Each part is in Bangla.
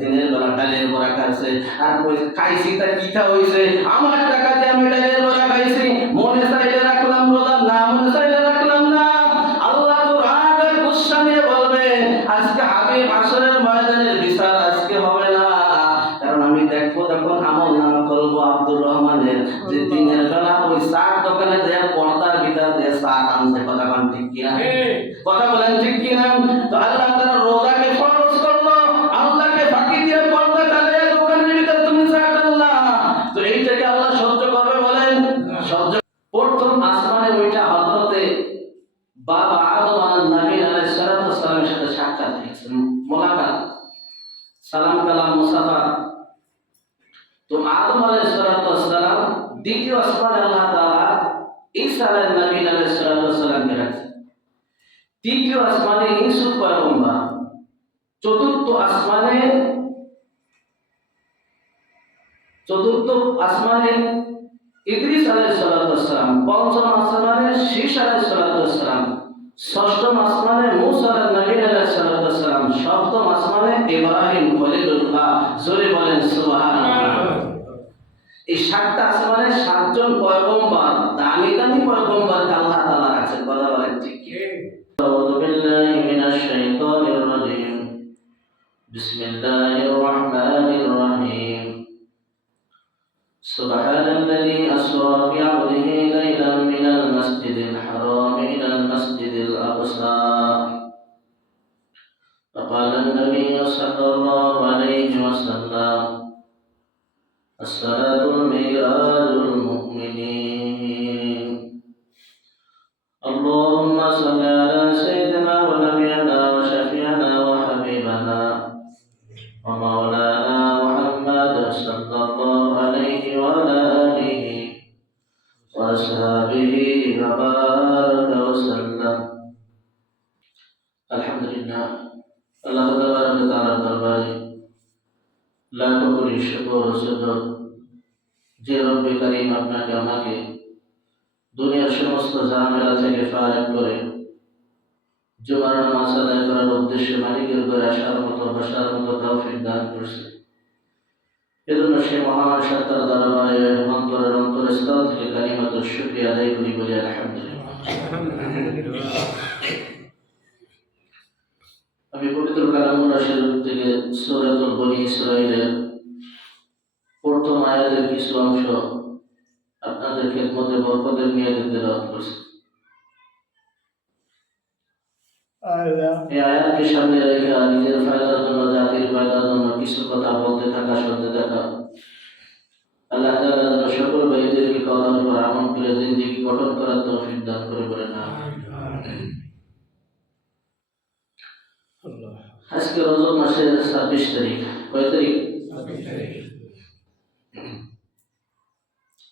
দিনের বেলা ডালের বড়া খাইছে, আর খাইছি তা কিটা হইছে? আমার টাকা দিয়ে আমি ডালের বড়া খাইছি, মনে চাইলে তো আদম আলাইহিস সালাতু সালাম দ্বিতীয় আসমানে আল্লাহ তাআলা ঈসা আলাইহিস নবী আলাইহিস সালাতু সালামকে রাখছে তৃতীয় আসমানে ইউসুফ পয়গম্বর। চতুর্থ আসমানে চতুর্থ আসমানে ইদ্রিস আলাইহিস সালাতু সালাম। পঞ্চম আসমানে শীষ আলাইহিস সালাতু সালাম। ষষ্ঠম আসমানে মুসা নবীন আলাইহিসসালাম সপ্তম আসমানে ইব্রাহিম খলিলুল্লাহ জোরে বলেন সুবহানাল্লাহ। এই সাতটা আসমানে সাতজন পয়গম্বর দামি দামি পয়গম্বর আল্লাহ তাআলা কথা বলেন ঠিক আউযু বিল্লাহি মিনাশ শাইতানির রাজিম। বিসমিল্লাহির রাহমানির রাহিম। আসরা মিনাল মাসজিদিল হারাম। الصلاة জুমার নামাজ আদায় করার উদ্দেশ্যে মালিকের ঘরে আসার মতো বসার মতো তৌফিক দান করছে। এজন্য সে মহান সত্তার দরবারে অন্তরের অন্তরস্থল থেকে শুকরিয়া আদায় করি বলে আলহামদুলিল্লাহ। আমি পবিত্র কালামুল্লাহ শরীফ থেকে সূরাতুল বনি ইসরাঈলের প্রথম আয়াতের কিছু অংশ আপনাদের খেদমতে বরকতের নিয়ে তেলাওয়াত করছি। এই আয়াতকে সামনে রেখে নিজের ফায়দার জন্য জাতির ফায়দার জন্য কিছু কথা বলতে থাকা শুনতে থাকা। আল্লাহ তাআলা যেন সকল ভাইদেরকে কথার উপর আমল করে জিন্দেগি গঠন করার তৌফিক দান করে বলেন আমিন। আজকে রজব মাসের ছাব্বিশ তারিখ কয় তারিখ?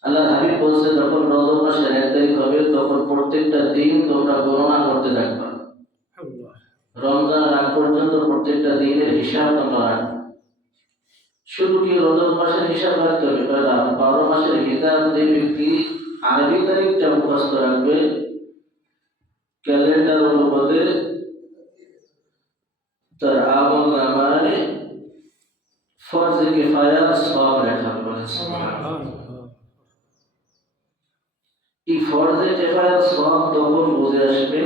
আল্লাহ হাবিব বলছে যখন রজব মাসের এক তারিখ হবে তখন প্রত্যেকটা দিন তোমরা গণনা করতে থাকবা। রমজান আগ পর্যন্ত প্রত্যেকটা দিনের হিসাব তোমরা রাখবে শুধু কি রজব মাসের হিসাব রাখতে হবে? বারো মাসের হিসাব যে ব্যক্তি আরবি তারিখটা মুখস্থ রাখবে, ক্যালেন্ডার অনুপাতে তার আমল নামায় ফরজে কিফায়া সব লেখা সুবহানাল্লাহ। এই ফরজে কিফায়া সব তখন বুঝে আসবে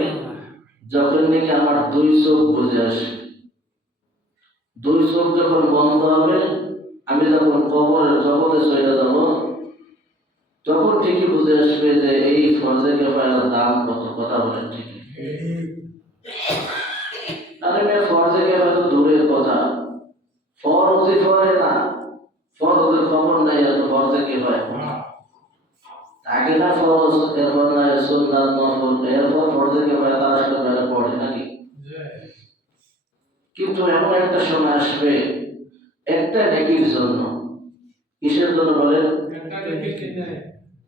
যখন নাকি আমার দুই চোখ বুঝে আসে, দুই চোখ যখন বন্ধ হবে, আমি যখন কবরের জগতে চলে যাব, তখন ঠিকই বুঝে আসবে যে এই ফরজে কিফায়ার দাম কত, কথা বলেন ঠিকই আরে মেয়ে ফরজে কিফায়া তো দূরের কথা ফরজে ফরে না ফরজের খবর নাই আর ফরজে কিফায়া আগে না ফরজ এরপর না সুন্নাত নফল এরপর ফরজে কিফায়া তার সাথে বেলা পড়ে নাকি কিন্তু এমন একটা সময় আসবে একটা নেকির জন্য। কিসের জন্য বলেন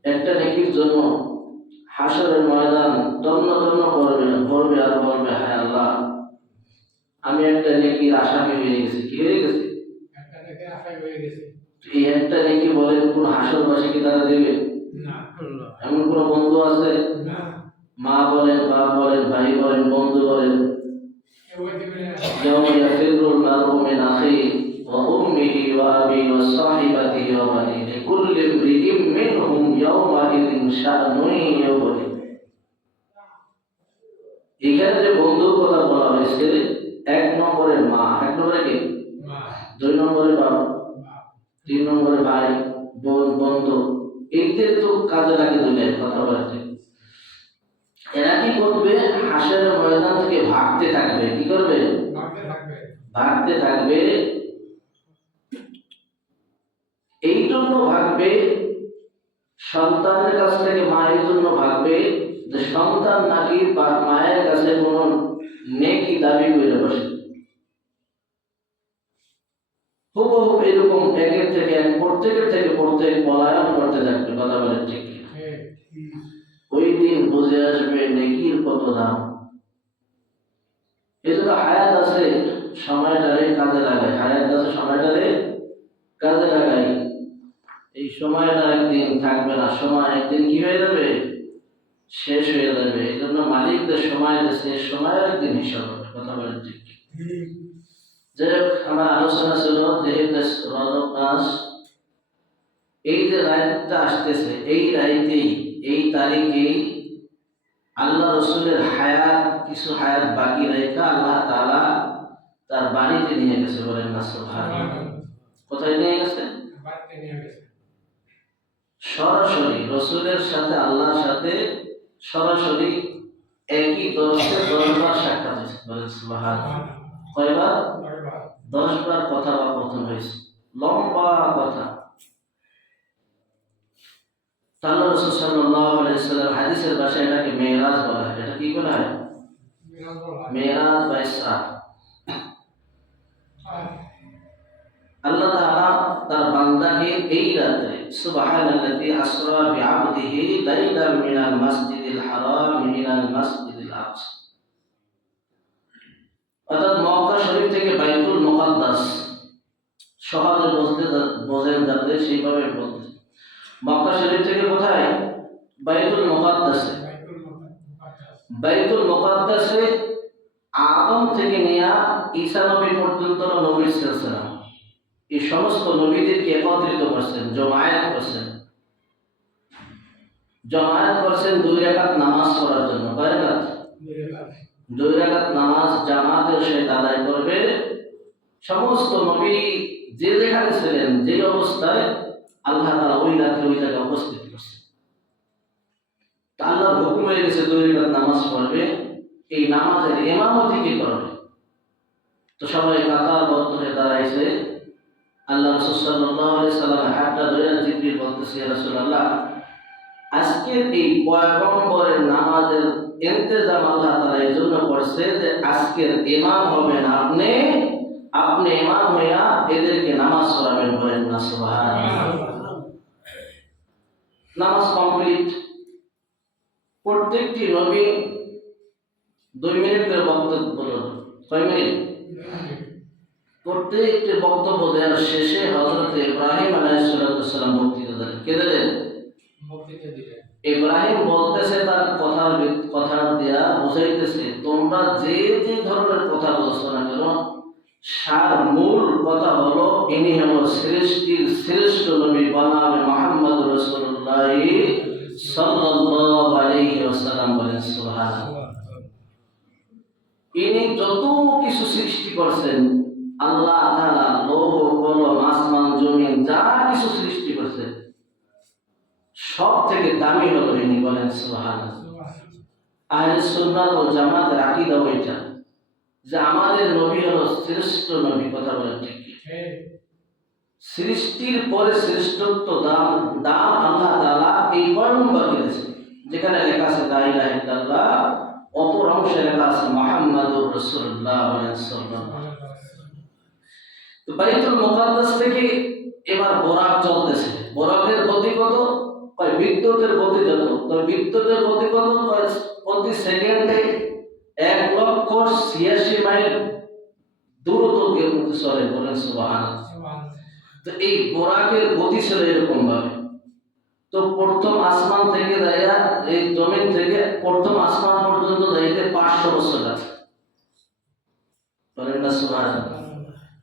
একটা নেকির জন্য। হাসরের ময়দান তন্ন তন্ন করবে করবে আর বলবে হায় আল্লাহ আমি একটা নেকির আসামি হয়ে গেছি। কি হয়ে গেছি? এই একটা নেকি বলেন কোন হাসরবাসী কি তারা দেবে? এমন কোন বন্ধু আছে? মা বলেন বাপ বলেন ভাই বলেন বন্ধু বলেন يوم يفر المرء من أخيه وأمه وأبيه وصاحبته وبنيه لكل امرئ منهم يومئذ شأن يغنيه এখানে যে বন্ধুর কথা বলা হয়েছে এক নম্বরে মা এক নম্বরে কে? দুই নম্বরে বাবা তিন নম্বরে ভাই বোন বন্ধু। এদের তো কাজে লাগে দুনিয়ার কথা বলতে। এরা কি করবে? হাসের ময়দান থেকে ভাগতে থাকবে। কি করবে? ভাগতে থাকবে এই জন্য ভাগবে সন্তানের কাছ থেকে মায়ের জন্য ভাগবে যে সন্তান নাকি বা মায়ের কাছে কোন নেকি দাবি করে বসে। হুবহু এরকম একের থেকে এক প্রত্যেকের থেকে প্রত্যেক পলায়ন করতে থাকবে কথা বলে ঠিক ওই দিন বুঝে আসবে নেকির কত দাম এই জন্য হায়াত আছে সময়টারে কাজে লাগায়। হায়াত আছে সময়টারে কাজে লাগাই এই সময়টা একদিন থাকবে না। সময় একদিন কি হয়ে যাবে? শেষ হয়ে যাবে। এই জন্য মালিকদের সময় দিচ্ছে সময় একদিন হিসাব কথা বলেন ঠিক? যাই আমার আলোচনা ছিল যেহেতু মাস, এই যে রায়টা আসতেছে, এই রাইতেই, এই তারিখেই আল্লাহ রসুলের হায়াত, কিছু হায়াত বাকি রেখে আল্লাহ তাআলা তার বাড়িতে নিয়ে গেছে বলেন না সুবহানাল্লাহ। কোথায় নিয়ে গেছে? সরাসরি রসুলের সাথে আল্লাহর সাথে সরাসরি একই দশে দশবার সাক্ষাৎ হয়েছে। বলেন সুবহানাল্লাহ। কয়বার? দশবার কথা বা প্রথম হয়েছে। লম্বা কথা। তাল্লা রসুল সাল্লাল্লাহু আলাইহি সাল্লাম হাদিসের ভাষায় এটাকে মেরাজ বলা হয়। এটা কি বলা হয়? মেরাজ বা ইসরা আল্লাহ তাআলা তার বান্দাকে এই রাতে সুবহানাল্লাযী আসরা বিআবদিহি মিনাল মাসজিদিল হারাম ইলাল মাসজিদিল আকসা। অর্থাৎ মক্কা শরীফ থেকে বাইতুল মুকাদ্দাস সহজে বুঝতে বোঝেন যাতে সেইভাবে বলতে। মক্কা শরীফ থেকে কোথায়? বাইতুল মুকাদ্দাসে। বাইতুল মুকাদ্দাসে আদম থেকে নিয়ে ঈসা নবী পর্যন্ত নবীর সিলসিলা। এই সমস্ত নবীদেরকে একত্রিত করছেন জমায়েত করছেন। জমায়েত করছেন দুই রাকাত নামাজ পড়ার জন্য কয় রাকাত? দুই রাকাত। নামাজ জামাতের সহিত আদায় করবে। সমস্ত নবী যে যেখানে ছিলেন যে অবস্থায় আল্লাহ তাআলা ওই রাত্রে ওই জায়গায় উপস্থিত করছে তা আল্লাহর হুকুম হয়ে গেছে দুই রাকাত নামাজ পড়বে এই নামাজের ইমামতি কে করবে? তো সবাই কাতারবদ্ধ হয়ে দাঁড়াইছে। আল্লাহ রাসূল সাল্লাম হাতটা ধরে জিবরিল বলতেছে রাসূলুল্লাহ, আজকের এই পয়গম্বরের নামাজের ইন্তেজাম আল্লাহ তাআলা এই জন্য করছে যে আজকের ইমাম হবেন আপনি। আপনি ইমাম হইয়া এদেরকে নামাজ পড়াবেন বলেন না, সুবহানাল্লাহ। নামাজ কমপ্লিট। প্রত্যেকটি নবী দুই মিনিট করে বক্তব্য বলল ছয় মিনিট? প্রত্যেকটি বক্তব্য দেওয়ার শেষে হজরত ইব্রাহিম আলাইসালাম বক্তৃতা দেন কে দিলেন? ইব্রাহিম বলতেছে তার কথার কথার দেয়া বুঝাইতেছে তোমরা যে যে ধরনের কথা বলছো না কেন সার মূল কথা হলো ইনি হলো সৃষ্টির শ্রেষ্ঠ নবী বানাবে মোহাম্মদ রসুল্লাহ সাল্লাল্লাহু আলাইহি ওয়াসাল্লাম বলেন সুবহানাল্লাহ। ইনি যত কিছু সৃষ্টি করছেন আল্লাহ তাআলা লৌহ কলম আসমান জমিন যা কিছু সৃষ্টি সব থেকে দামি হলো ইনি বলেন সুবহানাল্লাহ। আহলে সুন্নাত ও জামাতের আকীদা ওইটা যে আমাদের নবী হলো শ্রেষ্ঠ নবী কথা বলেন ঠিক সৃষ্টির পরে শ্রেষ্ঠত্ব দাম দাম আল্লাহ তাআলা এই পয়গম্বরকে দিয়েছেন যেখানে লেখা আছে লা ইলাহা ইল্লাল্লাহ অপর অংশে লেখা আছে মুহাম্মাদুর রাসূলুল্লাহ সাল্লাল্লাহু তো বাইতুল মুকাদ্দাস থেকে এবার বোরাক চলতেছে। বোরাকের গতি কত? বিদ্যুতের গতি যত। তো বিদ্যুতের গতি কত? প্রতি সেকেন্ডে এক লক্ষ ছিয়াশি মাইল দ্রুত চলে বলেন সুবহানাল্লাহ। তো এই বোরাকের গতি ছিল এরকম ভাবে। তো প্রথম আসমান থেকে যাইয়া এই জমিন থেকে প্রথম আসমান পর্যন্ত যাইতে পাঁচশো বছর আছে। বলেন না সুবহানাল্লাহ।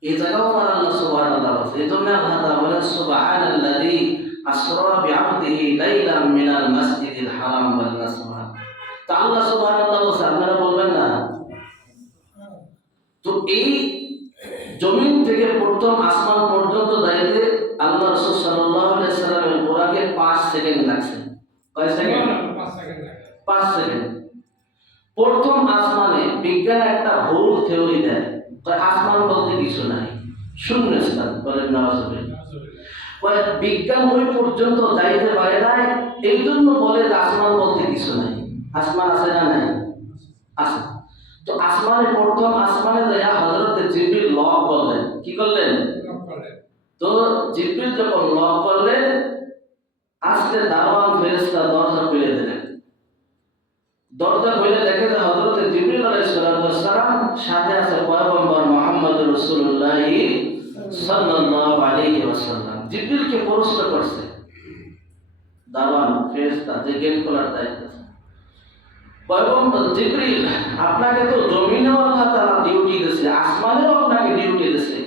এই জায়গাও আমার আল্লাহ সুবহানাল্লাহ বলছে এই জন্য আল্লাহ তাআলা বলেন সুবহানাল্লাযী আসরা বিআবদিহি লাইলাম মিনাল মাসজিদিল হারাম বলেন না সুবহানাল্লাহ তো তা আল্লাহ বলছে আপনারা বলবেন না তো এই জমিন থেকে প্রথম আসমান পর্যন্ত যাইতে আল্লাহ রাসূল সাল্লাল্লাহু আলাইহি সাল্লামের কোরআনে 5 সেকেন্ড লাগছে। কয় সেকেন্ড? পাঁচ সেকেন্ড প্রথম আসমানে বিজ্ঞান একটা ভুল থিওরি দেয়। আসমান বলতে কিছু নাই। শূন্য স্থান বলেন বিজ্ঞান ওই পর্যন্ত যাইতে পারে নাই এই জন্য বলে যে আসমান বলতে কিছু নাই। আসমান আছে না নাই? আছে। তো আসমানে প্রথম আসমানে যায় হজরত জিবরিল লক করলেন। কি করলেন? তো জিবরিল যখন লক করলেন আস্তে দারওয়ান ফেরেশতা দরজা খুলে দিলেন। দরজা খুলে দেখে যে হযরত জিবরিল আলাইহিস সালাম সাথে আছে পয়গম্বর মুহাম্মদ রাসূলুল্লাহ সাল্লাল্লাহু আলাইহি ওয়াসাল্লাম। জিবরিলকে প্রশ্ন করছে। দারওয়ান ফেরেশতা, যে গেট খোলার দায়িত্ব। পয়গম্বর জিবরিল, আপনাকে তো জমিনেও আল্লাহ তাআলা ডিউটি দিয়েছে আসমানেও আপনাকে ডিউটি দিয়েছে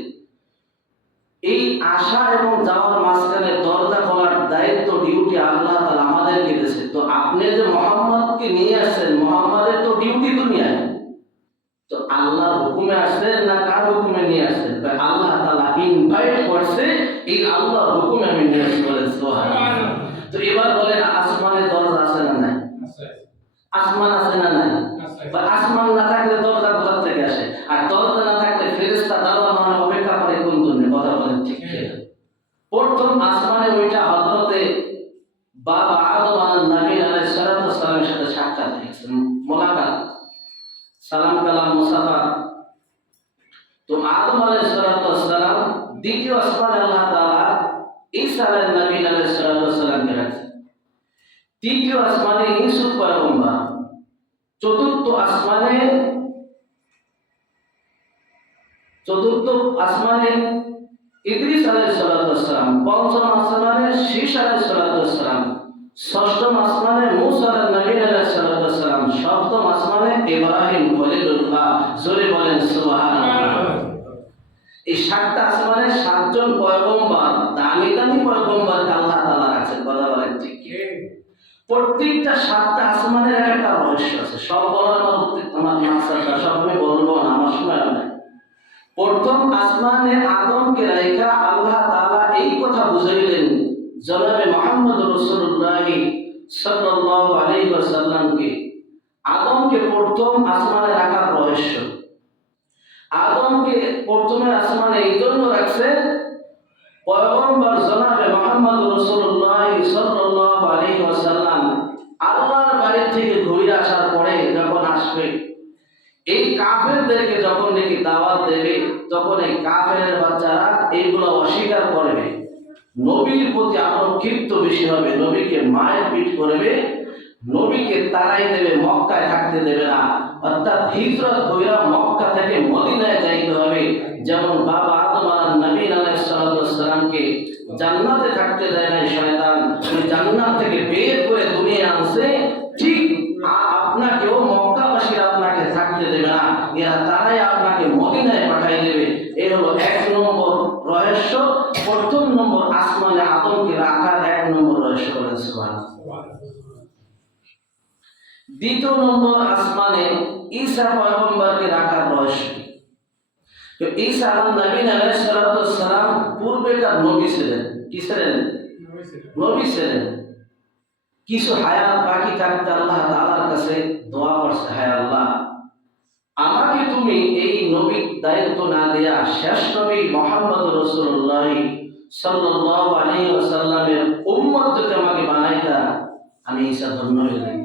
এই আশা এবং যাওয়ার মাঝখানে দরজা খোলার দায়িত্ব ডিউটি আল্লাহ তাআলা আমাদেরকে দিয়েছে তো আপনি যে মোহাম্মদকে নিয়ে আসছেন মোহাম্মদের তো ডিউটি দুনিয়ায় তো আল্লাহর হুকুমে আসছেন না কার হুকুমে নিয়ে আসছেন তো আল্লাহ তালা ইনভাইট করছে এই আল্লাহর হুকুমে আমি নিয়ে আসছি বলেন তো এবার বলেন আসমানের দরজা আছে না নাই? আসমান আছে না নাই? আসমান না থাকলে দরজা কোথা থেকে আসে আর দরজা না থাকলে ফেরেশতা দারওয়ান মানে অপেক্ষা করে কোন জন্য কথা বলেন ঠিক কি না? প্রথম আসমানে ওইটা হযরতে বাবা আদম আলাইহিস নবী আলাইহিস সালাতু সালামের সাথে সাক্ষাৎ হয়েছে মোলাকাত সালাম কালাম মুসাফা তো আদম আলাইহিস সালাতু সালাম দ্বিতীয় আসমানে আল্লাহ তাআলা ঈসা আলাইহিস নবী আলাইহিস সালাতু সালামকে রাখছে তৃতীয় আসমানে ইউসুফ পয়গম্বর। চতুর্থ আসমানে চতুর্থ আসমানে ইদ্রিস আলাইহিসসালাম পঞ্চম আসমানে শীষ আলাইহিসসালাম ষষ্ঠম আসমানে মুসা নবী আলাইহিসসালাম সপ্তম আসমানে ইব্রাহিম খলিলুল্লাহ জোরে বলেন, সুবহানাল্লাহ। এই সাতটা আসমানে সাতজন পয়গম্বর, দামি দামি পয়গম্বরকে আল্লাহ তাআলা রাখছেন। কথা বলেন ঠিক? প্রত্যেকটা সাতটা আসমানের এক একটা রহস্য আছে। সব বলার আমার মাস্টারটা সব আমি বলব না, আমার সময় নাই। প্রথম আসমানে আদমকে রাইখা আল্লাহ তাআলা এই কথা বুঝাইলেন, জনাবে মোহাম্মদ রাসূলুল্লাহ সাল্লাল্লাহু আলাইহি ওয়াসাল্লামকে। আদমকে প্রথম আসমানে রাখার রহস্য। আদমকে প্রথমে আসমানে এই জন্য রাখছে পয়গম্বর জনাবে মোহাম্মদ রাসূলুল্লাহ সাল্লাল্লাহু আলাইহি ওয়াসাল্লাম। আল্লাহর বাড়ি থেকে ঘুরে আসার পরে যখন আসবে, এই কাফেরদেরকে যখন নাকি দাওয়াত দেবে, তখন এই কাফেরের বাচ্চারা এইগুলো অস্বীকার করবে। নবীর প্রতি আরও বেশি হবে, নবীকে মায়ের পিঠ করবে, নবীকে তারাই দেবে, মক্কায় থাকতে দেবে না। অর্থাৎ হিজরত কইরা মক্কা থেকে মদিনায় যাইতে হবে। যেমন বাবা আদম আলাহ নবী আলাইহিস সালামকে জান্নাতে থাকতে দেয় নাই শয়তান। জান্নাত থেকে বের করে দুনিয়া আনছে। ঠিক আপনাকেও মক্কাবাসীরা আপনাকে থাকতে দেবে না। এরা তারাই আপনাকে মদিনায় পাঠাই দেবে। এই হলো এক নম্বর রহস্য। প্রথম নম্বর আসমানে আদমকে রাখার এক নম্বর রহস্য সুবহানাল্লাহ। দ্বিতীয় নম্বর আসমানে ঈসা পয়গম্বরকে রাখার রহস্য? তো ঈসা আলাম নবীন আলাইহিস পূর্বেকার নবী ছিলেন। কি ছিলেন? নবী ছিলেন। কিছু হায়াত বাকি থাকতে আল্লাহ তাআলার কাছে দোয়া করছে হায় আল্লাহ আমাকে তুমি এই নবীর দায়িত্ব না দেয়া শেষ নবী মোহাম্মদ রাসূলুল্লাহ সাল্লাল্লাহু আলাইহি ওয়াসাল্লামের উম্মত যদি আমাকে বানাইতা আমি ঈসা ধন্য হয়ে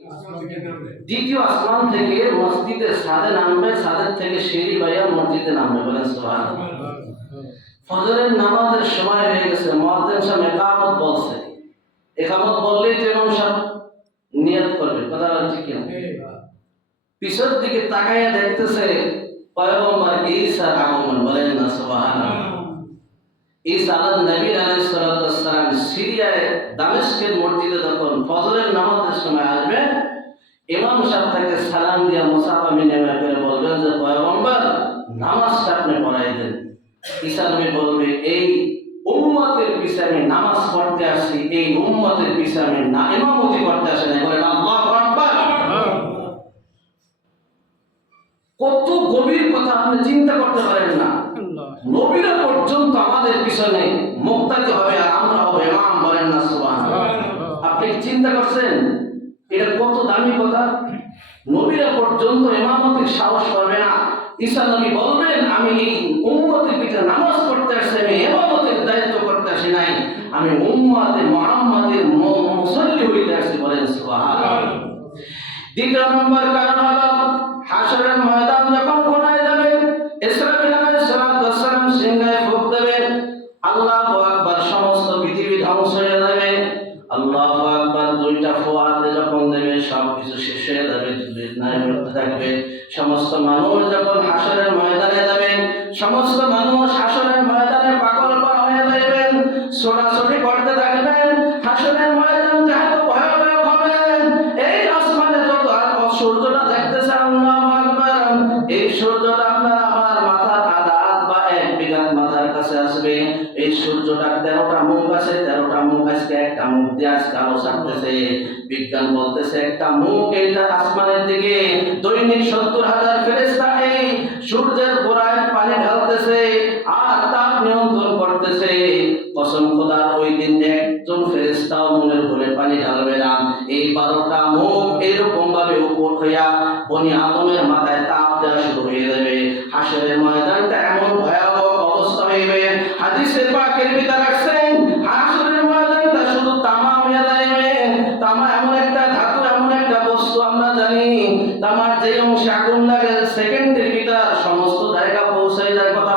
দ্বিতীয় আসমান থেকে সাদে নামবে সাদের থেকে সিঁড়ি বাইয়া মসজিদে নামবে বলেন সুবহানাল্লাহ। ফজরের নামাজের সময় হয়ে গেছে সাহেব একামত বলছে। একামত বললেই তো ইমাম সাহেব নিয়ত করবে কথা পিছর দিকে তাকাইয়া দেখতেছে পয়গম্বর ঈসার আগমন বলেন না সুবহানাল্লাহ। ঈসা নবী আলাইহিস সিরিয়ায় দামেস্কের মসজিদে যখন ফজরের আসবেন ইমাম সাহেব তাকে সালাম দিয়া মুসাফা বিনিময় করে বলবেন যে, পয়গম্বর নামাজটা আপনি পড়াই দেন নবী বলবে, এই উম্মতের পিছে আমি নামাজ পড়তে আসছি এই উম্মতের পিছে আমি না, ইমামতি করতে আসি না। বলেন, আল্লাহু আকবার! কত গভীর কথা আপনি চিন্তা করতে পারেন না। নবীরা পর্যন্ত আমাদের পিছনে মুক্তাদি হবে আর আমরা হবে ইমাম বলেন না, সুবহানাল্লাহ। আপনি চিন্তা করছেন? এটা কত দামি কথা? নবীরা পর্যন্ত এমামতির সাহস পাবে না। ঈশা নবী বলবেন, আমি এই উম্মতের নামাজ পড়তে আসছি আমি এমামতের দায়িত্ব করতে আসি নাই। আমি উম্মাদের মোহাম্মদের মুসল্লি হইতে আসছি বলেন সুবহানাল্লাহ। দ্বিতীয় নম্বর কারণ হলো সমস্ত মানুষ হাসরের ময়দানে পাগল করা হয়ে যাবেন ছোটাছুটি করতে থাকবেন হাসরের ময়দান যাহাতে ভয়াবহ হবে। এই আসমানে যত সূর্যটা দেখতেছে আল্লাহু আকবার। এই সূর্যটা আপনার আমার মাথার আধা বা এক বিঘাত মাথার কাছে আসবে। এই সূর্যটা তেরোটা মুখ আছে, তেরোটা মুখ আজকে একটা মুখ দিয়ে আজকে আলো ছাড়তেছে। বিজ্ঞান বলতেছে একটা মুখ এইটা আসমানের দিকে। দৈনিক সত্তর হাজার ফেরেস্তা এই সূর্যের ঢালতেছে আর নিয়ন্ত্রণ করতেছে। কসম খোদার ওই দিন একজন ফেরেস্তাও মনের ভরে পানি ঢালবে না। এই বারোটা মুখ এরকম ভাবে উপর হইয়া বনি আদমের মাথায় তাপ দেওয়া শুরু হয়ে যাবে। ময়দানটা এমন ভয়াবহ অবস্থা হইবে হাদিসের পাকের ভিতর রাখছেন শুধু তামা এমন একটা এমন একটা আমরা জানি। তামার যে অংশে আগুন লাগে সেকেন্ডের ভিতর সমস্ত জায়গা পৌঁছে যায় কথা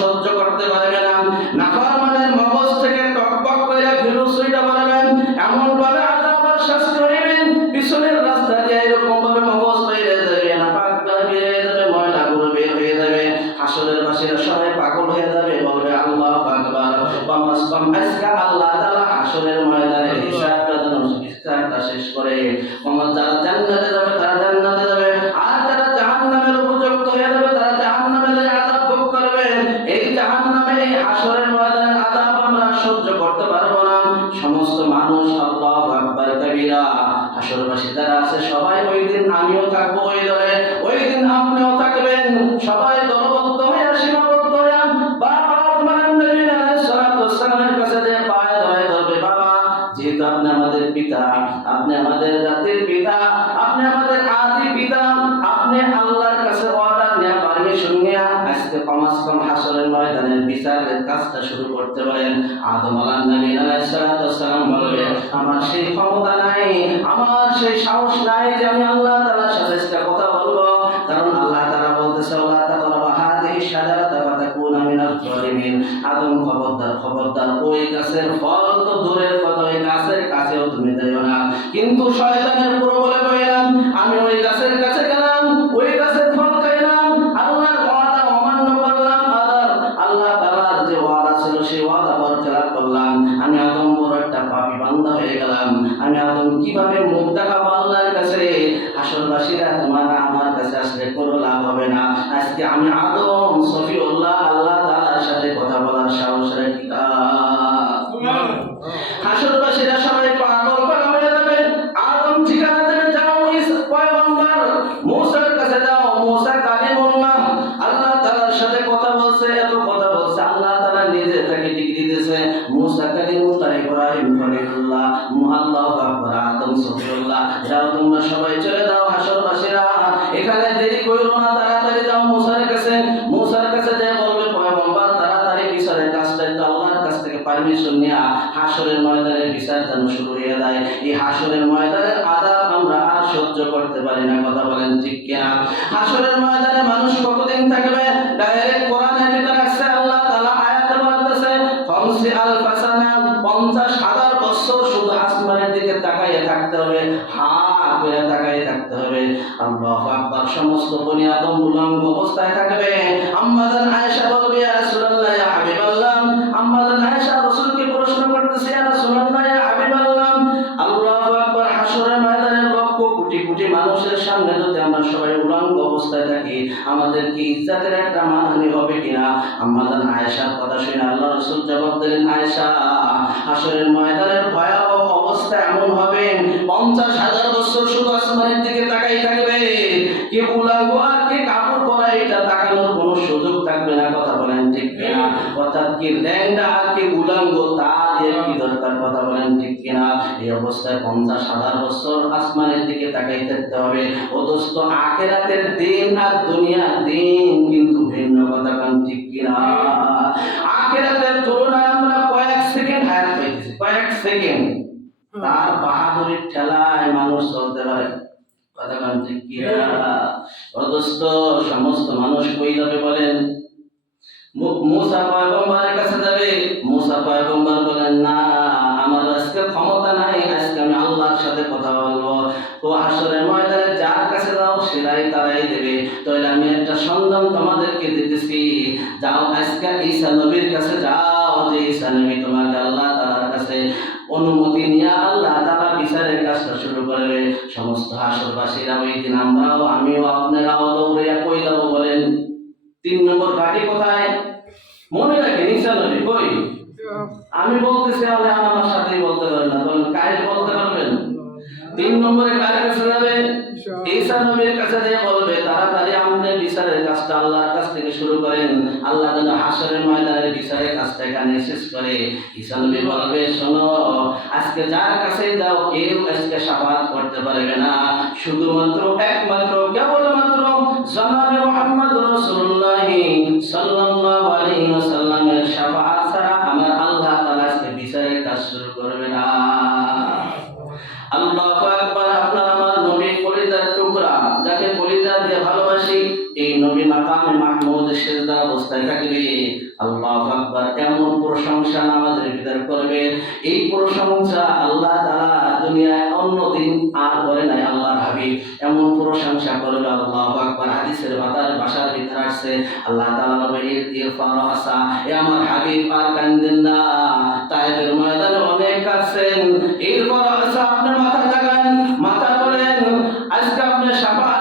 সহ্য করতে পারবে না। নাফরমানের মগজ থেকে টকবক করে ভিরুস হইতে পারবেন এমন ভাবে আজাব আর শাস্তি হইবেন পিছনের রাস্তা দিয়ে এরকম ভাবে মগজ বেরিয়ে যাবে করে বেরিয়ে যাবে, ময়লা গুলো বের হয়ে যাবে। হাসরের বাসীরা সবাই পাগল হয়ে যাবে, বলবে, আল্লাহ আকবার। বামাস বাম আল্লাহ তাআলা হাসরের ময়দানে হিসাবটা যেন হিসাবটা শেষ করে। ময়দানের বিচারের কাজটা শুরু করতে পারেন আদম নবী আমার সেই ক্ষমতা নাই, আমার সেই সাহস নাই যে আমি আল্লাহ সাথে কথা বলব। কারণ আল্লাহ বলতেছে আল্লাহ জালিমিন আদম খবরদার খবরদার, ওই গাছের ফল তো দূরের কথা ওই গাছের কাছেও তুমি যাইও না। কিন্তু শয়তানের পুরো বলে কইলাম, আমি ওই গাছের কাছে গেলাম হাসরবাসীরা সবাই হা করে তাকাইয়ে থাকতে হবে। সমস্ত বনি অবস্থায় থাকবে। আমাদের কি ইজ্জতের একটা মানহানি হবে কিনা? আম্মাজান আয়েশার কথা শুনে আল্লাহ রাসূল জবাব দিলেন, আয়েশা হাসরের ময়দানের ভয়াবহ অবস্থা এমন হবে। পঞ্চাশ হাজার বছর শুধু আসমানের দিকে তাকাই থাকবে। কে উলাঙ্গ আর কে কাপড় পরা, এটা তাকানোর কোনো সুযোগ থাকবে না, কথা বলেন ঠিক কিনা? অর্থাৎ কে ল্যাংডা আর কে উলাঙ্গ কি দরকার, কথা বলেন ঠিক কিনা? এই অবস্থায় পঞ্চাশ হাজার বছর আসমানের দিকে তাকাই থাকতে হবে। ও দোস্ত, আখেরাতের দিন আর দুনিয়ার দিন কিন্তু ভিন্ন কথা ঠিক কিনা? আখেরাতের তুলনায় আমরা কয়েক সেকেন্ড হায়াত পাইতেছি কয়েক সেকেন্ড তার বাহাদুরির ঠেলায় মানুষ চলতে পারে। কথা বলেন ঠিক অদস্ত সমস্ত মানুষ কই যাবে বলেন? মুসা পয়গম্বরের কাছে যাবে। মুসা পয়গম্বর বলেন না আমার আজকে ক্ষমতা নাই আজকে আমি আল্লাহর সাথে কথা বলব। তো হাসরের ময়দানে যার কাছে যাও সেটাই তারাই দেবে। তাহলে আমি একটা সন্ধান তোমাদেরকে দিতেছি। যাও আজকে ঈসা নবীর কাছে যাও। যে ঈসা নবী তোমাকে আল্লাহ তাআলার কাছে অনুমতি নিয়ে আল্লাহ তাআলা বিচারের কাজটা শুরু করবে সমস্ত হাসরবাসীরা ওই দিন আমরাও, আমিও, আপনারাও দৌড়িয়া কই যাব বলেন? তিন নম্বর ঘাটি কোথায়? মনে রাখেন ঈসা নবী কই? আমি বলতেছি আপনি আমার সাথেই বলতে পারেন না। বলেন কায় বলতে পারবেন? তিন নম্বরে কার কাছে যাবে? ঈসা নবীর কাছে যে কাজটা আল্লাহর কাছ থেকে শুরু করেন। আল্লাহ যেন হাসরের ময়দানের বিচারের কাজটা এখানে শেষ করে। ঈসা বলবে, শোনো, আজকে যার কাছে যাও, কেউ আজকে সাফাত করতে পারবে না। শুধুমাত্র একমাত্র, কেবলমাত্র জনাবে মোহাম্মদ রসুল্লাহ সাল্লাল্লাহু আলাইহি ওয়াসাল্লামের শাফাআত সেজদা অবস্থায় থাকবে আল্লাহু আকবার এমন প্রশংসা নামাজের ভিতর করবে। এই প্রশংসা আল্লাহ তাআলা দুনিয়ায় অন্যদিন আর করে নাই আল্লাহর হাবিব। এমন প্রশংসা করবে আল্লাহু আকবার। হাদিসের বাতার ভাষার ভিতর আসছে। আল্লাহ তাআলা ইর ইরফান আসা এ আমার হাবিব, আর কান্দেন না। তাইফের ময়দানে অনেক কাছেন এরপর আসা আপনি মাথা জাগান মাথা তোলেন। আজকে আপনি শাফাআত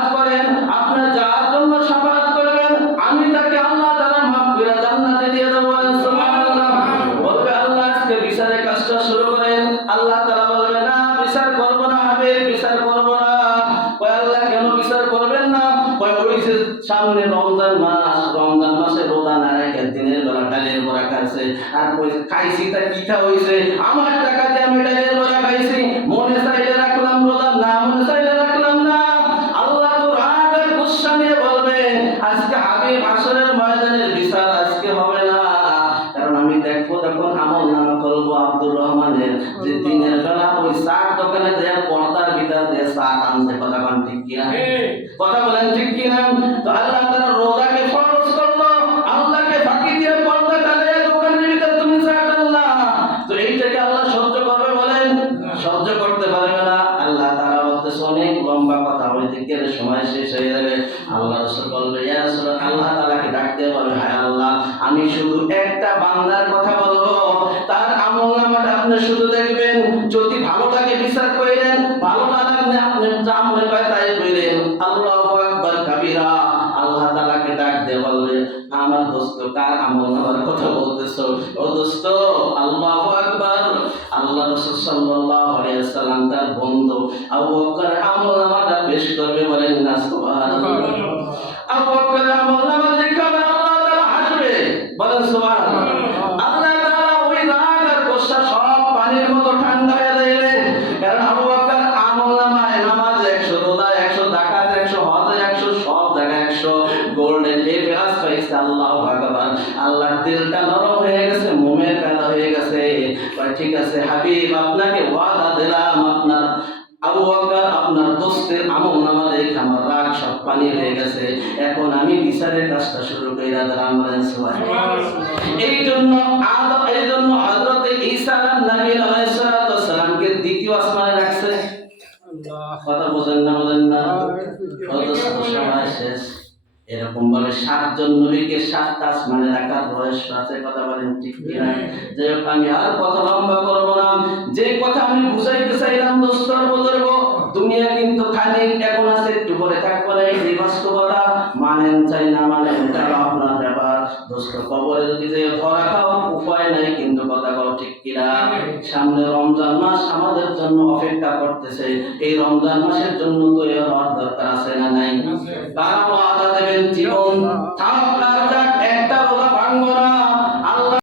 খাইছি হয়েছে আমার আপনি শুধু দেখবেন, যদি ভালো লাগে বিচার করেন ভালো না লাগলে আপনি যা মনে করে তাই করেন আল্লাহু আকবার কাবীরা, আল্লাহ তাআলাকে ডাক আমার দোস্ত, কার আমল নামার কথা বলতেছো? ও দোস্ত, আল্লাহু আল্লাহ রাসূল সাল্লাল্লাহু আলাইহি ওয়াসাল্লাম তার বন্ধু আবু বকর আমল পেশ করবে বলেন না, সুবহানাল্লাহ। আবু বকর আমল পানি হয়ে গেছে। এখন আমি বিচারের কাজটা শুরু করে দিলাম বলেন এই জন্য এই জন্য হজরতে ঈসা নবী আলাইহিস সালাতু সালামকে দ্বিতীয় আসমানে রাখছে। কথা বোঝেন না বোঝেন না। কত সময় শেষ। এরকম ভাবে সাতজন নবীকে সাতটা আসমানে রাখার বয়স আছে, কথা বলেন ঠিক যাই হোক, আমি আর কথা লম্বা করব না। যে কথা আমি বুঝাইতে চাইলাম দোস্তর বলব দুনিয়া কিন্তু খালি, এখন আছে একটু বলে থাকব এই বাস্তবতা মানেন চাই না মানে এটা আপনার দোস্ত কবরে যদি যে ধরা খাও উপায় নাই কিন্তু কথা বলো ঠিক কিনা? সামনে রমজান মাস আমাদের জন্য অপেক্ষা করতেছে। এই রমজান মাসের জন্য তো এর হওয়ার দরকার আছে না নাই? দেবেন জীবন থাক একটা